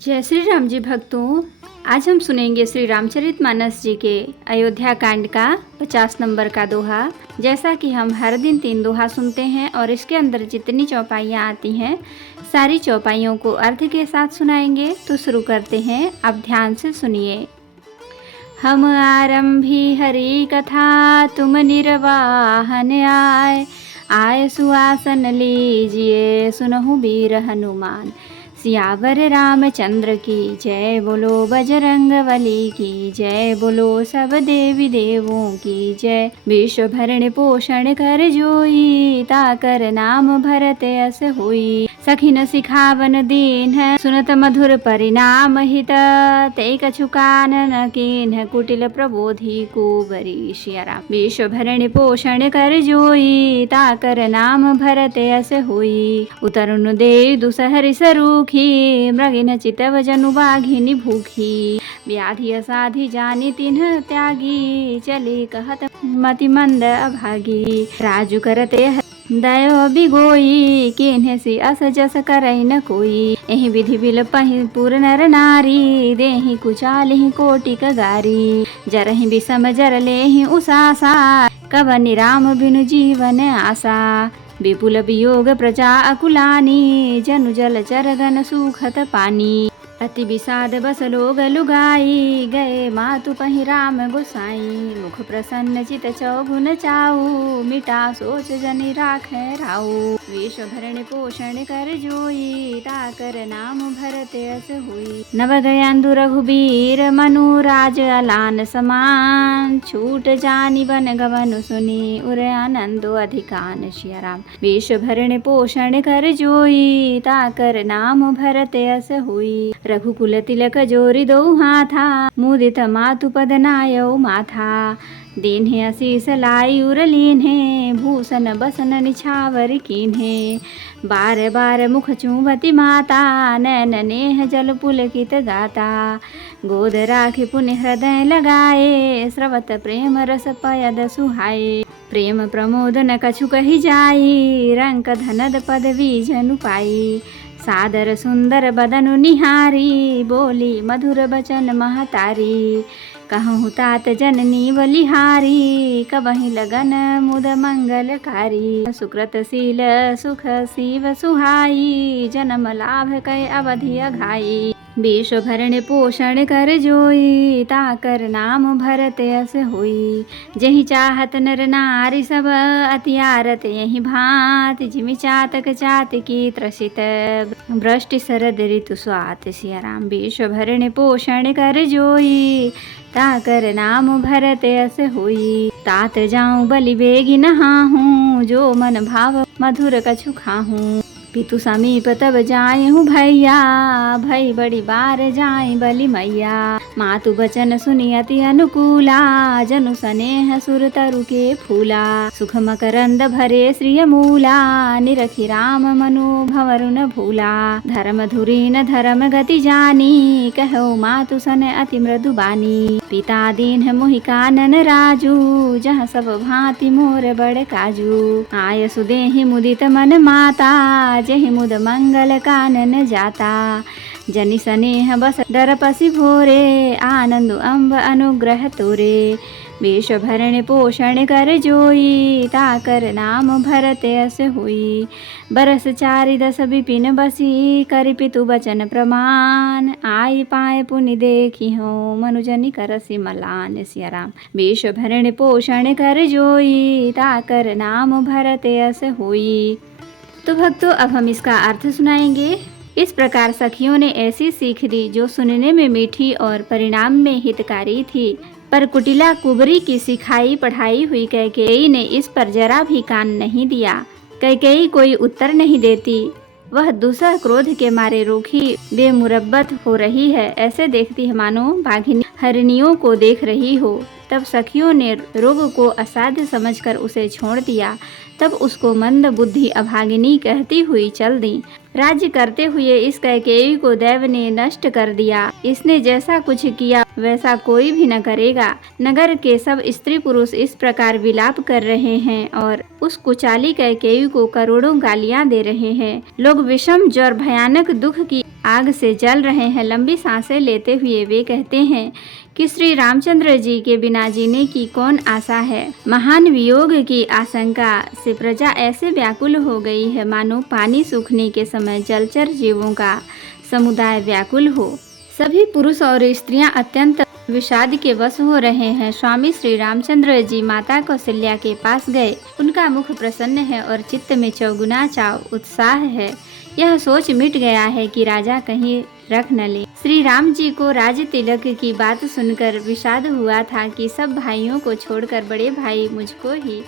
जय श्री राम जी भक्तों, आज हम सुनेंगे श्री रामचरितमानस जी के अयोध्या कांड का 50 नंबर का दोहा। जैसा कि हम हर दिन 3 दोहा सुनते हैं और इसके अंदर जितनी चौपाइयाँ आती हैं सारी चौपाइयों को अर्थ के साथ सुनाएंगे। तो शुरू करते हैं, अब ध्यान से सुनिए। हम आरंभी हरि कथा, तुम निर्वाहन आए सुआसन लीजिए, सुनहु वीर हनुमान। सियावर रामचंद्र की जय, बोलो बजरंगबली की जय, बोलो सब देवी देवों की जय। विश्व भरण पोषण कर जोई, ताकर नाम भरत यस होई। सखिन सिखावन दीन है, सुनत मधुर परिणाम हित। ते कछु कानन कीन्ह, कुटिल प्रबोधि कुबरी। सिया राम। विश्व भरण पोषण कर जोई, ताकर नाम भरत यस होई। उतरुन दे दुसहरि सरूखी, मृगिन चितव जनु बाघिनी भूखी। व्याधि असाधि जानि तिन्ह त्यागी, चले कहत मति मंद अभागी। राजु करते दयो बिगोई, किन्हे सी अस जस करई न कोई। एहि विधि बिल पहि पुर नर नारी, देहि कुचालिहि कोटिक गारी। जरहि विषम जर लेहि उसासा, कवनि राम बिनु जीवन आसा। विपुल वियोग प्रजा अकुलानी, जनु जल चरगन सुखत पानी। अति विषाद बस लोग लुगाई, गए मातु पहि राम गोसाई। मुख प्रसन्न चित चौगुन चाऊ, मिटा सोच जनि राखै राऊ। विश्व भरण पोषण कर जोई, ताकर नाम भरत यस होई। नव गयंदु रघुबीर मनु, राज अलान समान। छूट जानि बन गवनु सुनी, उर आनंदो अधिकान। सिया राम। विश्व भरण पोषण कर जोई, ताकर नाम भरत यस होई। रघुकुल तिलक जोरि दो हाथा, मुदित मातु पद नायौ माथा। दीन्हे असीस लाई उर लीन्हे, भूषण बसन निछावर कीन्हे। बार बार मुख चूमति माता, नैन नेह जल पुलकित गाता। गोद राखि पुनि हृदय लगाए, स्रवत प्रेम रस पयद सुहाए। प्रेम प्रमोद न कछु कहि जाई, रंक धनद पदवी जनु पाई। सादर सुंदर बदनु निहारी, बोली मधुर बचन महतारी। कहूँ तात जननी बलिहारी, कबहि लगन मुद मंगलकारी। सुकृत शील सुख शिव सुहाई, जन्म लाभ कै अवधि अघाई। विश्व भरण पोषण कर जोई, ताकर नाम भरत यस होई। जहि चाहत नर नारी सब, अति आरत यहि भांति। जिमि चातक चातकी त्रसित, वृष्टि शरद ऋतु स्वात। सिया राम। विश्व भरण पोषण कर जोई, ताकर नाम भरत यस होई। तात जाऊं बलि बेगी नहाहूँ, जो मन भाव मधुर कछु खाहूँ। पितु समीप तब जाए हूँ भैया, भई बड़ी बार जाए बलि मैया। मातु बचन सुनि अति अनुकूला, जनु सनेह सुर तरु के फूला। सुख मकरंद भरे श्रिय मूला, निरखि राम मनु भंवर न भूला। धर्म धुरी न धर्म गति जानी, कहो मातु सन अति मृदु बानी। पिता दीन मोहि कानन राजू, जहाँ सब भांति मोर बड़ काजू। आय सुदेहि मुदित मन माता, जहि मुद मंगल कानन जाता। जनि सनेह बस डर पसी भोरे, आनंद अम्ब अनुग्रह तोरे। विश्व भरण पोषण कर जोई, ताकर नाम भरत यस होई। बरस 4 विपिन बसी, करि पितु बचन प्रमाण। आई पाए पुनि देखी हो, मनुजनि करसि मलान। सिया राम। विश्व भरण पोषण कर जोई, ताकर नाम भरत यस होई। तो भक्तों, अब हम इसका अर्थ सुनाएंगे। इस प्रकार सखियों ने ऐसी सीख दी जो सुनने में मीठी और परिणाम में हितकारी थी, पर कुटिला कुबरी की सिखाई पढ़ाई हुई कैकेयी ने इस पर जरा भी कान नहीं दिया। कैकेयी कोई उत्तर नहीं देती, वह दूसरा क्रोध के मारे रूखी बेमुरब्बत हो रही है। ऐसे देखती है मानो बाघिनी हरिणियों को देख रही हो। तब सखियों ने रोग को असाध्य समझकर उसे छोड़ दिया। तब उसको मंद बुद्धि अभागिनी कहती हुई चल दी। राज्य करते हुए इस कैकेयी को दैव ने नष्ट कर दिया। इसने जैसा कुछ किया वैसा कोई भी न करेगा। नगर के सब स्त्री पुरुष इस प्रकार विलाप कर रहे हैं और उस कुचाली कैकेयी को करोड़ों गालियां दे रहे हैं। लोग विषम ज्वर भयानक दुख की आग से जल रहे हैं। लंबी सांसें लेते हुए वे कहते हैं कि श्री रामचंद्र जी के बिना जीने की कौन आशा है। महान वियोग की आशंका से प्रजा ऐसे व्याकुल हो गई है मानो पानी सूखने के समय जलचर जीवों का समुदाय व्याकुल हो। सभी पुरुष और स्त्रियां अत्यंत विषाद के वश हो रहे हैं। स्वामी श्री रामचंद्र जी माता कौशल्या के पास गए। उनका मुख प्रसन्न है और चित्त में चौगुना उत्साह है। यह सोच मिट गया है कि राजा कहीं रख न ले। श्री राम जी को राज तिलक की बात सुनकर विषाद हुआ था कि सब भाइयों को छोड़कर बड़े भाई मुझको ही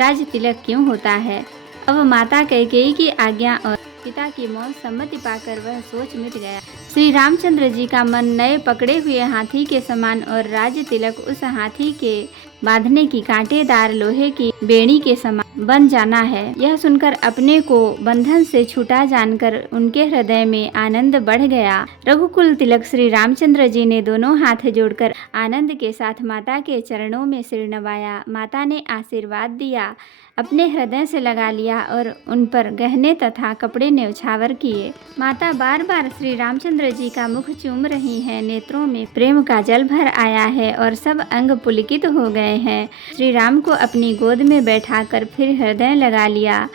राज तिलक क्यों होता है। अब माता कैकेयी की आज्ञा और पिता की मौन सम्मति पाकर वह सोच मिट गया। श्री रामचंद्र जी का मन नए पकड़े हुए हाथी के समान और राज तिलक उस हाथी के बांधने की कांटेदार लोहे की बेड़ी के समान बन जाना है। यह सुनकर अपने को बंधन से छूटा जानकर उनके हृदय में आनंद बढ़ गया। रघुकुल तिलक श्री रामचंद्र जी ने दोनों हाथ जोड़कर आनंद के साथ माता के चरणों में सिर नवाया। माता ने आशीर्वाद दिया, अपने हृदय से लगा लिया और उन पर गहने तथा कपड़े न्यौछावर किए। माता बार बार श्री रामचंद्र जी का मुख चूम रही हैं। नेत्रों में प्रेम का जल भर आया है और सब अंग पुलकित हो गए हैं। श्री राम को अपनी गोद में बैठाकर फिर हृदय लगा लिया।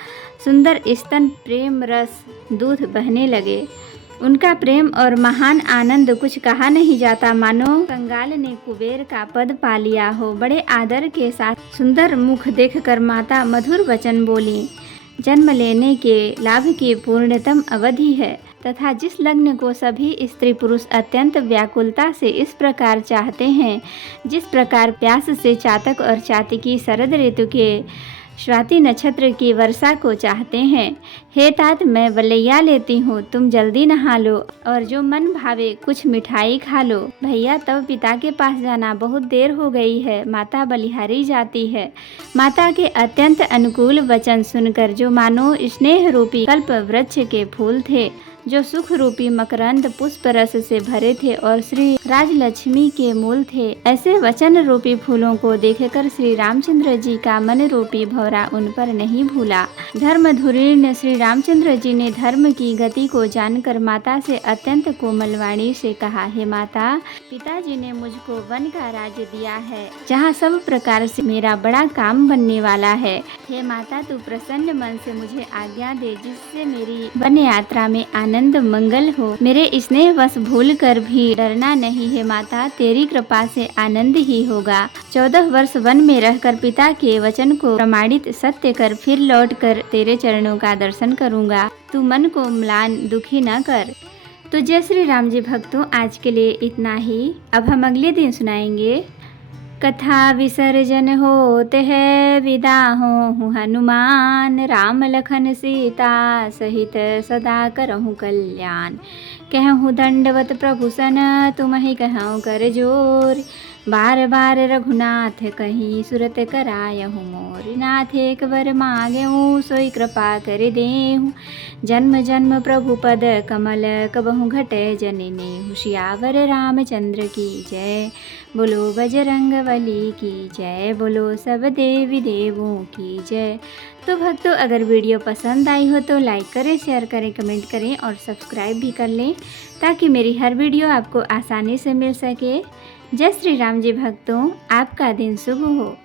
सुंदर स्तन प्रेम रस दूध बहने लगे। उनका प्रेम और महान आनंद कुछ कहा नहीं जाता, मानो कंगाल ने कुबेर का पद पा लिया हो। बड़े आदर के साथ सुंदर मुख देखकर माता मधुर वचन बोली। जन्म लेने के लाभ की पूर्णतम अवधि है तथा जिस लग्न को सभी स्त्री पुरुष अत्यंत व्याकुलता से इस प्रकार चाहते हैं, जिस प्रकार प्यास से चातक और चातकी शरद ऋतु के स्वाति नक्षत्र की वर्षा को चाहते हैं। हे तात, मैं वलैया लेती हूँ, तुम जल्दी नहा लो और जो मन भावे कुछ मिठाई खा लो। भैया तब पिता के पास जाना, बहुत देर हो गई है। माता बलिहारी जाती है। माता के अत्यंत अनुकूल वचन सुनकर जो मानो स्नेह रूपी कल्प वृक्ष के फूल थे, जो सुख रूपी मकरंद पुष्प रस से भरे थे और श्री राजलक्ष्मी के मूल थे, ऐसे वचन रूपी फूलों को देखकर श्री रामचंद्र जी का मन रूपी भौरा उन पर नहीं भूला। धर्म धुरीण श्री रामचंद्र जी ने धर्म की गति को जानकर माता से अत्यंत कोमल वाणी से कहा, हे माता, पिताजी ने मुझको वन का राज्य दिया है जहाँ सब प्रकार से मेरा बड़ा काम बनने वाला है। हे माता, तू प्रसन्न मन से मुझे आज्ञा दे जिससे मेरी वन यात्रा में आनंद मंगल हो। मेरे स्नेह वश भूल कर भी डरना नहीं है माता, तेरी कृपा से आनंद ही होगा। 14 वर्ष वन में रहकर पिता के वचन को प्रमाणित सत्य कर फिर लौट कर तेरे चरणों का दर्शन करूंगा। तू मन को म्लान दुखी न कर। तो जय श्री राम जी भक्तों, आज के लिए इतना ही। अब हम अगले दिन सुनाएंगे। कथा विसर्जन होते है विदा हो हनुमान, राम लखन सीता सहित सदा करहु कल्याण। कहूँ दंडवत प्रभु सन, तुम ही कहूँ कर जोर, बार बार रघुनाथ कहीं सुरत करायहु मोर। नाथ एक बर मांगेहूँ सोई कृपा कर देहूँ, जन्म जन्म प्रभु पद कमल कबहु घटे जननी। सियावर रामचंद्र की जय, बोलो बजरंग बली की जय, बोलो सब देवी देवों की जय। तो भक्तों, अगर वीडियो पसंद आई हो तो लाइक करें, शेयर करें, कमेंट करें और सब्सक्राइब भी कर लें ताकि मेरी हर वीडियो आपको आसानी से मिल सके। जय श्री राम जी भक्तों, आपका दिन शुभ हो।